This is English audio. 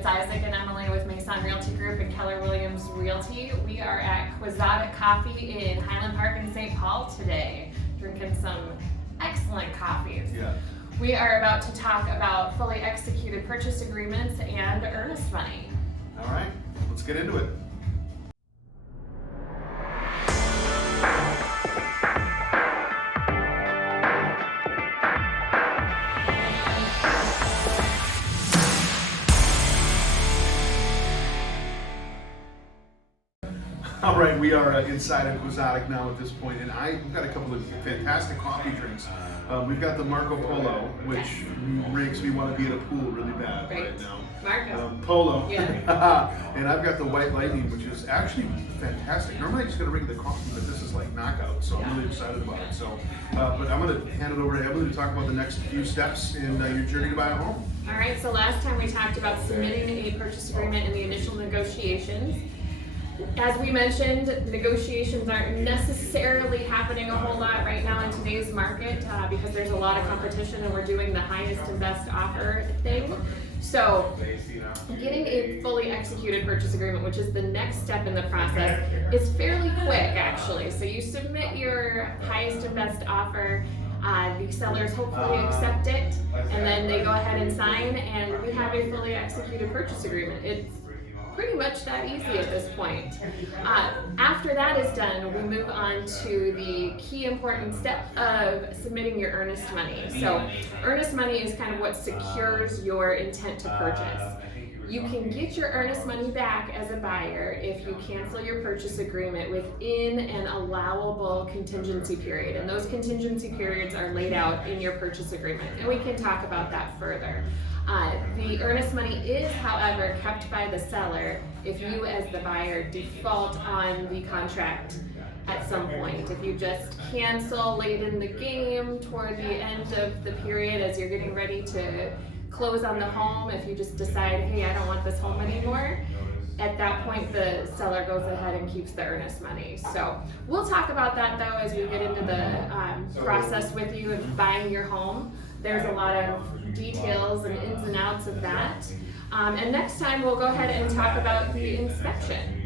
It's Isaac and Emily with Maison Realty Group and Keller Williams Realty. We are at Quixotic Coffee in Highland Park in St. Paul today, drinking some excellent coffees. Yeah. We are about to talk about fully executed purchase agreements and earnest money. All right, let's get into it. All right, we are inside of Quixotic now at this point, and we've got a couple of fantastic coffee drinks. We've got the Marco Polo, which makes me want to be in a pool really bad right now. Marco. Polo. Yeah. And I've got the White Lightning, which is actually fantastic. Normally I just got to ring the coffee, but this is like knockout, so I'm really excited about it. So, but I'm going to hand it over to Emily to talk about the next few steps in your journey to buy a home. All right, so last time we talked about submitting a purchase agreement and the initial negotiations. As we mentioned, the negotiations aren't necessarily happening a whole lot right now in today's market because there's a lot of competition and we're doing the highest and best offer thing. So getting a fully executed purchase agreement, which is the next step in the process, is fairly quick actually. So you submit your highest and best offer, the sellers hopefully accept it, and then they go ahead and sign, and we have a fully executed purchase agreement. It's pretty much that easy at this point. After that is done, we move on to the key important step of submitting your earnest money. So earnest money is kind of what secures your intent to purchase. You can get your earnest money back as a buyer if you cancel your purchase agreement within an allowable contingency period. And those contingency periods are laid out in your purchase agreement. And we can talk about that further. The earnest money is, however, kept by the seller if you as the buyer default on the contract at some point. If you just cancel late in the game toward the end of the period as you're getting ready to close on the home, if you just decide, hey, I don't want this home anymore, at that point the seller goes ahead and keeps the earnest money. So we'll talk about that though as we get into the process with you of buying your home. There's a lot of details and ins and outs of that. And next time we'll go ahead and talk about the inspection.